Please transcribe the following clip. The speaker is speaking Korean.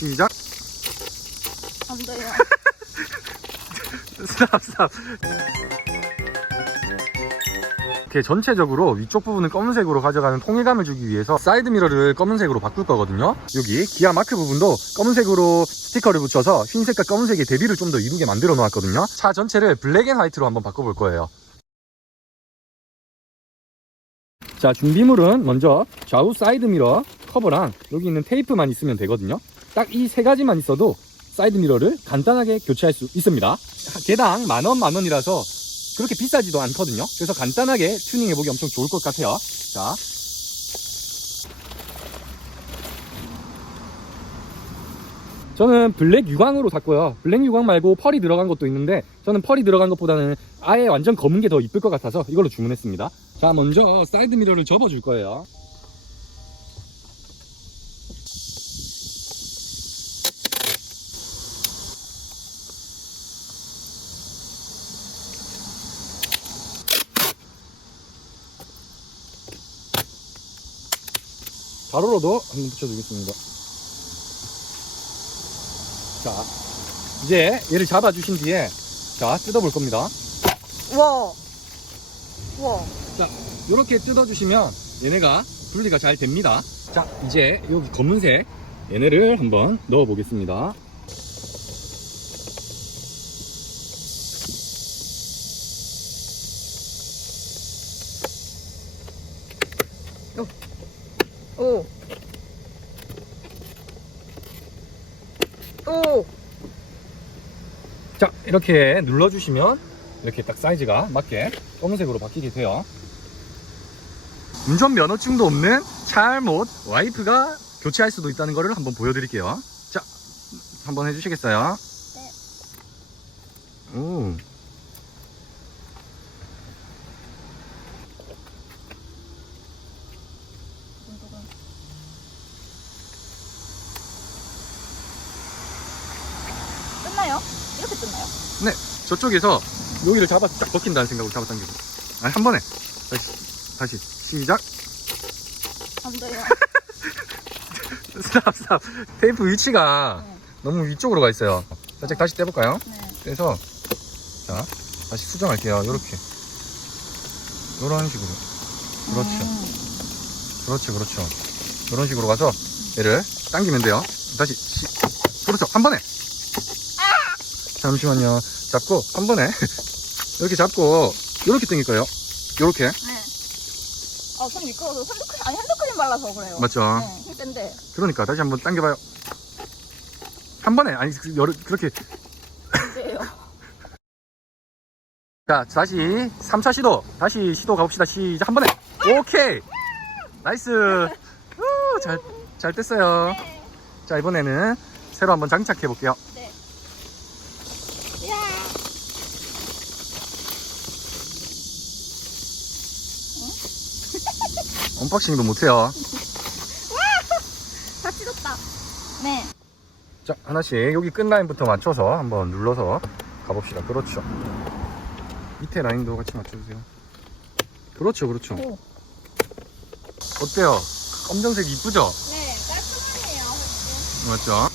시작. 안 돼요. 스탑. 이렇게 전체적으로 위쪽 부분을 검은색으로 가져가는 통일감을 주기 위해서 사이드 미러를 검은색으로 바꿀 거거든요. 여기 기아 마크 부분도 검은색으로 스티커를 붙여서 흰색과 검은색의 대비를 좀 더 이루게 만들어 놓았거든요. 차 전체를 블랙 앤 화이트로 한번 바꿔볼 거예요. 자, 준비물은 먼저 좌우 사이드 미러 커버랑 여기 있는 테이프만 있으면 되거든요. 딱 이 세 가지만 있어도 사이드 미러를 간단하게 교체할 수 있습니다. 개당 만원이라서 그렇게 비싸지도 않거든요. 그래서 간단하게 튜닝 해보기 엄청 좋을 것 같아요. 자, 저는 블랙 유광으로 샀고요. 블랙 유광 말고 펄이 들어간 것도 있는데 저는 펄이 들어간 것보다는 아예 완전 검은 게 더 이쁠 것 같아서 이걸로 주문했습니다. 자, 먼저 사이드 미러를 접어줄 거예요. 가로로도 한번 붙여주겠습니다. 자, 이제 얘를 잡아주신 뒤에 자, 뜯어볼 겁니다. 우와. 자, 이렇게 뜯어주시면 얘네가 분리가 잘 됩니다. 자, 이제 여기 검은색 얘네를 한번 넣어 보겠습니다. 오. 자, 이렇게 눌러주시면 이렇게 딱 사이즈가 맞게 검은색으로 바뀌게 돼요. 운전 면허증도 없는 차알못 와이프가 교체할 수도 있다는 것을 한번 보여드릴게요. 자, 한번 해주시겠어요? 네. 오. 끝나요? 이렇게 끝나요? 네, 저쪽에서 여기를 잡아 딱 벗긴다는 생각으로 잡아당기고. 아니, 한 번에. 다시 시작. 안 돼요. 스탑. 테이프 위치가 너무 위쪽으로 가 있어요. 살짝 다시 떼볼까요? 네. 떼서 자, 다시 수정할게요. 요렇게 요런 식으로. 그렇죠. 이런 식으로 가서 얘를 당기면 돼요. 다시 그렇죠. 한 번에. 잠시만요. 잡고 한 번에 이렇게 잡고 이렇게 당길 거예요. 요렇게. 네. 손 미끄러워서 핸드크림 발라서 그래요. 맞죠? 네, 힘 뺀데. 그러니까 다시 한번 당겨봐요. 한 번에. 아니, 그렇게. 안 돼요. 자, 다시 3차 시도. 다시 시도 가봅시다. 시작. 한 번에. 오케이. 나이스. 잘 뗐어요. 네. 자, 이번에는 새로 한번 장착해 볼게요. 네. 이야. 언박싱도 못해요. 다 찢었다. 네. 자, 하나씩 여기 끝 라인부터 맞춰서 한번 눌러서 가봅시다. 그렇죠. 밑에 라인도 같이 맞춰주세요. 그렇죠. 오. 어때요? 검정색 이쁘죠? 네, 깔끔하네요. 맞죠?